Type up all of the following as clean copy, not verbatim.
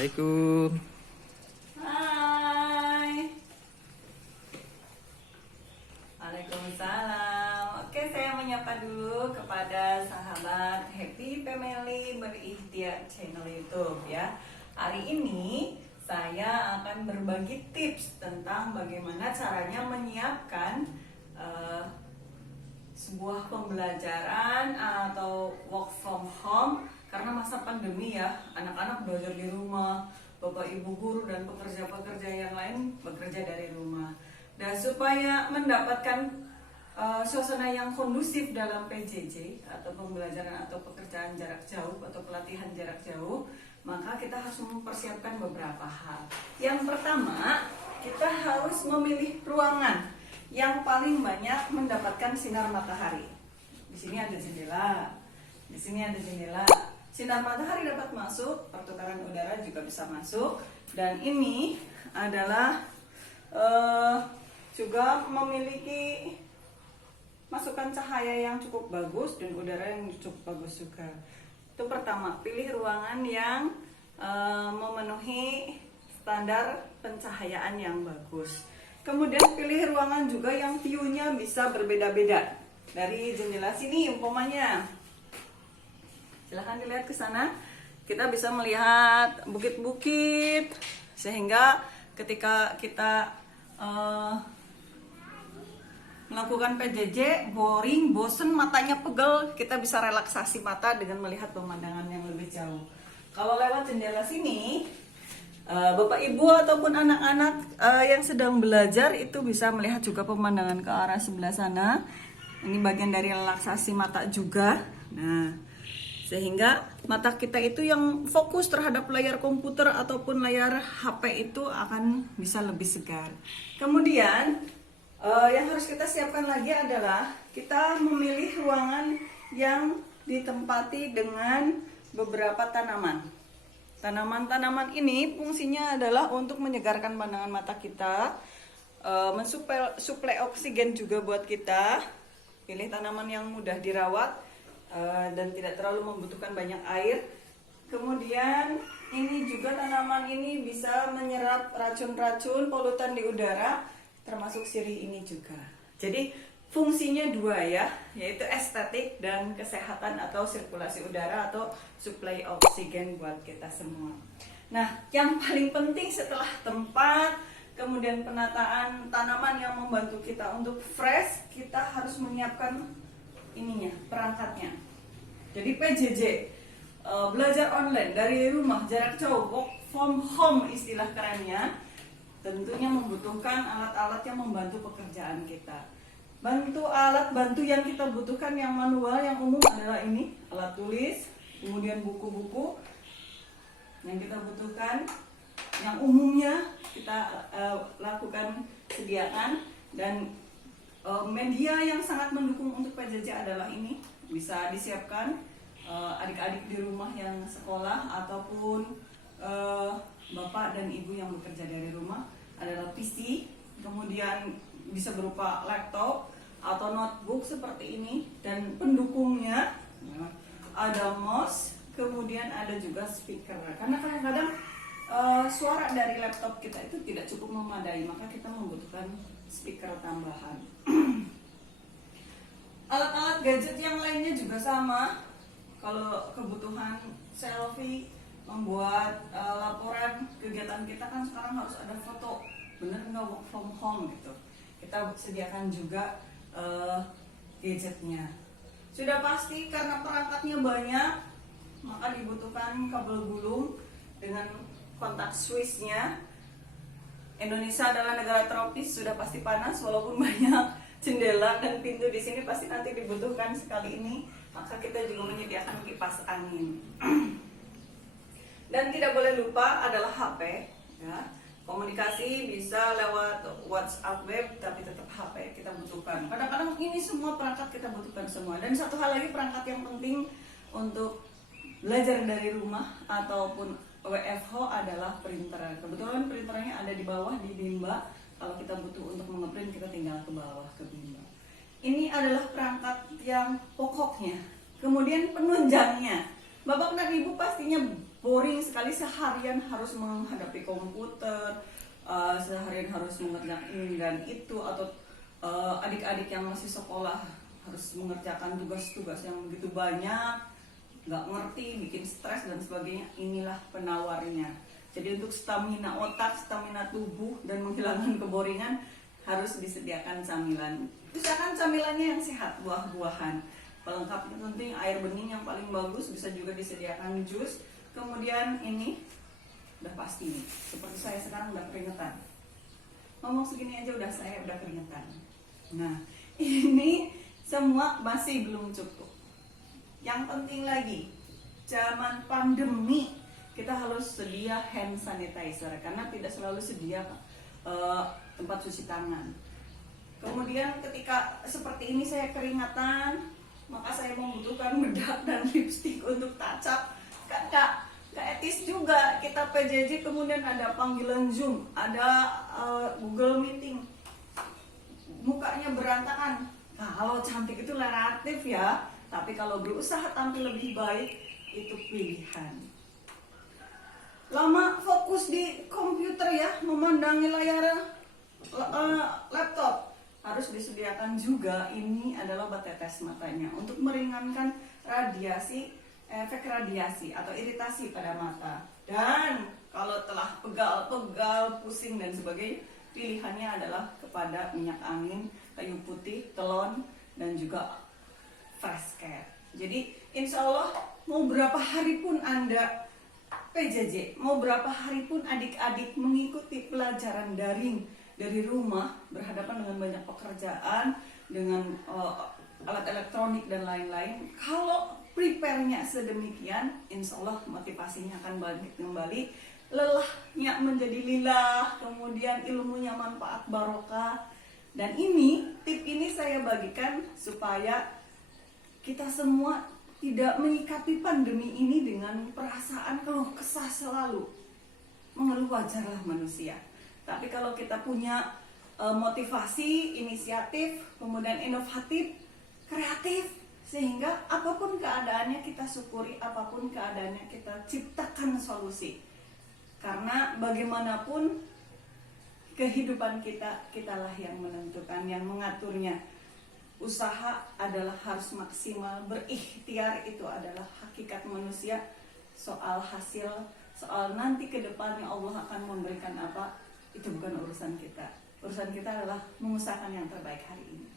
Assalamualaikum. Hai. Waalaikumsalam. Oke, saya menyapa dulu kepada sahabat Happy Family Berikhtiar channel YouTube ya. Hari ini saya akan berbagi tips tentang bagaimana caranya menyiapkan sebuah pembelajaran atau work from home karena masa pandemi ya, anak-anak belajar di rumah, bapak ibu guru dan pekerja-pekerja yang lain bekerja dari rumah. Dan supaya mendapatkan suasana yang kondusif dalam PJJ atau pembelajaran atau pekerjaan jarak jauh atau pelatihan jarak jauh, maka kita harus mempersiapkan beberapa hal. Yang pertama, kita harus memilih ruangan yang paling banyak mendapatkan sinar matahari. Di sini ada jendela, di sini ada jendela. Sinar matahari dapat masuk, pertukaran udara juga bisa masuk. Dan ini adalah juga memiliki masukan cahaya yang cukup bagus dan udara yang cukup bagus juga. Itu pertama, pilih ruangan yang memenuhi standar pencahayaan yang bagus. Kemudian pilih ruangan juga yang view-nya bisa berbeda-beda. Dari jendela sini umpamanya, silahkan dilihat ke sana. Kita bisa melihat bukit-bukit, sehingga ketika kita melakukan PJJ, boring, bosen, matanya pegel, kita bisa relaksasi mata dengan melihat pemandangan yang lebih jauh. Kalau lewat jendela sini, bapak ibu ataupun anak-anak yang sedang belajar itu bisa melihat juga pemandangan ke arah sebelah sana. Ini bagian dari relaksasi mata juga. Nah, sehingga mata kita itu yang fokus terhadap layar komputer ataupun layar HP itu akan bisa lebih segar. Kemudian yang harus kita siapkan lagi adalah kita memilih ruangan yang ditempati dengan beberapa tanaman. Tanaman-tanaman ini fungsinya adalah untuk menyegarkan pandangan mata kita, mensuplai oksigen juga buat kita. Pilih tanaman yang mudah dirawat dan tidak terlalu membutuhkan banyak air. Kemudian ini juga tanaman ini bisa menyerap racun-racun polutan di udara, termasuk sirih ini juga. Jadi fungsinya dua ya, yaitu estetik dan kesehatan atau sirkulasi udara atau suplai oksigen buat kita semua. Nah, yang paling penting setelah tempat, kemudian penataan tanaman yang membantu kita untuk fresh, kita harus menyiapkan ininya, perangkatnya. Jadi PJJ, belajar online dari rumah, jarak jauh, work from home istilah kerennya, tentunya membutuhkan alat-alat yang membantu pekerjaan kita. Alat bantu yang kita butuhkan yang manual, yang umum adalah ini, alat tulis, kemudian buku-buku yang kita butuhkan, yang umumnya kita lakukan sediakan. Dan media yang sangat mendukung untuk PJJ adalah ini, bisa disiapkan adik-adik di rumah yang sekolah ataupun bapak dan ibu yang bekerja dari rumah, adalah PC, kemudian bisa berupa laptop atau notebook seperti ini, dan pendukungnya ada mouse, kemudian ada juga speaker. Karena kadang-kadang suara dari laptop kita itu tidak cukup memadai, maka kita membutuhkan speaker tambahan. Alat-alat gadget yang lainnya juga sama. Kalau kebutuhan selfie, membuat laporan kegiatan kita kan sekarang harus ada foto, bener nggak work from home gitu. Kita sediakan juga gadgetnya. Sudah pasti karena perangkatnya banyak, maka dibutuhkan kabel gulung dengan kontak switchnya. Indonesia adalah negara tropis, sudah pasti panas walaupun banyak jendela dan pintu di sini, pasti nanti dibutuhkan sekali ini. Maka kita juga menyediakan kipas angin. Dan tidak boleh lupa adalah HP ya. Komunikasi bisa lewat WhatsApp web, tapi tetap HP kita butuhkan. Kadang-kadang ini semua perangkat kita butuhkan semua. Dan satu hal lagi, perangkat yang penting untuk belajar dari rumah ataupun WFH adalah printer. Kebetulan printernya ada di bawah di bimba. Kalau kita butuh untuk mengeprint, kita tinggal ke bawah ke bimba. Ini adalah perangkat yang pokoknya. Kemudian penunjangnya. Bapak dan Ibu pastinya boring sekali seharian harus menghadapi komputer, seharian harus mengerjakan ini dan itu, atau adik-adik yang masih sekolah harus mengerjakan tugas-tugas yang begitu banyak, nggak ngerti, bikin stres dan sebagainya. Inilah penawarnya. Jadi untuk stamina otak, stamina tubuh, dan menghilangkan keboringan harus disediakan camilan. Usahakan camilannya yang sehat, buah-buahan. Pelengkapnya tentunya air bening yang paling bagus, bisa juga disediakan jus. Kemudian ini udah pasti nih, seperti saya sekarang udah keringetan. Ngomong segini aja saya udah keringetan. Nah, ini semua masih belum cukup. Yang penting lagi, zaman pandemi kita harus sedia hand sanitizer karena tidak selalu sedia tempat cuci tangan. Kemudian ketika seperti ini saya keringatan, maka saya membutuhkan bedak dan lipstik untuk touch up. Kan gak etis juga kita PJJ kemudian ada panggilan Zoom, ada Google Meeting, mukanya berantakan. Nah, kalau cantik itu relatif ya, tapi kalau berusaha tampil lebih baik itu pilihan. Lama fokus di komputer ya, memandangi layar laptop, harus disediakan juga ini adalah baterai tes matanya untuk meringankan efek radiasi atau iritasi pada mata. Dan kalau telah pegal, pusing dan sebagainya, pilihannya adalah kepada minyak angin, kayu putih, telon, dan juga fresh care. Jadi insya Allah mau berapa hari pun Anda PJJ, mau berapa hari pun adik-adik mengikuti pelajaran daring dari rumah, berhadapan dengan banyak pekerjaan, dengan alat elektronik dan lain-lain, kalau prepare-nya sedemikian, insya Allah motivasinya akan balik kembali, lelahnya menjadi lilah, kemudian ilmunya manfaat barokah. Dan tip ini saya bagikan supaya kita semua tidak menyikapi pandemi ini dengan perasaan keluh kesah selalu. Mengeluh wajarlah manusia. Tapi kalau kita punya motivasi, inisiatif, kemudian inovatif, kreatif, sehingga apapun keadaannya kita syukuri, apapun keadaannya kita ciptakan solusi. Karena bagaimanapun kehidupan kitalah yang menentukan, yang mengaturnya. Usaha adalah harus maksimal, berikhtiar itu adalah hakikat manusia. Soal hasil, soal nanti ke depannya Allah akan memberikan apa, itu bukan urusan kita. Urusan kita adalah mengusahakan yang terbaik hari ini.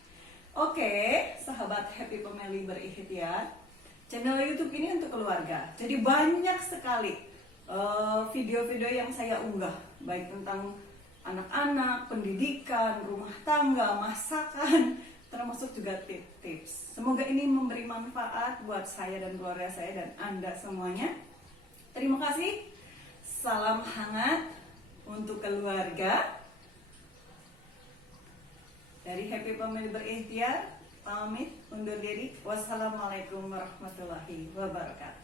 Oke, sahabat Happy Family berikhtiar. Channel YouTube ini untuk keluarga. Jadi banyak sekali video-video yang saya unggah, baik tentang anak-anak, pendidikan, rumah tangga, masakan, termasuk juga tips-tips. Semoga ini memberi manfaat buat saya dan keluarga saya dan Anda semuanya. Terima kasih. Salam hangat untuk keluarga. Dari Happy Family berikhtiar, pamit undur diri. Wassalamualaikum warahmatullahi wabarakatuh.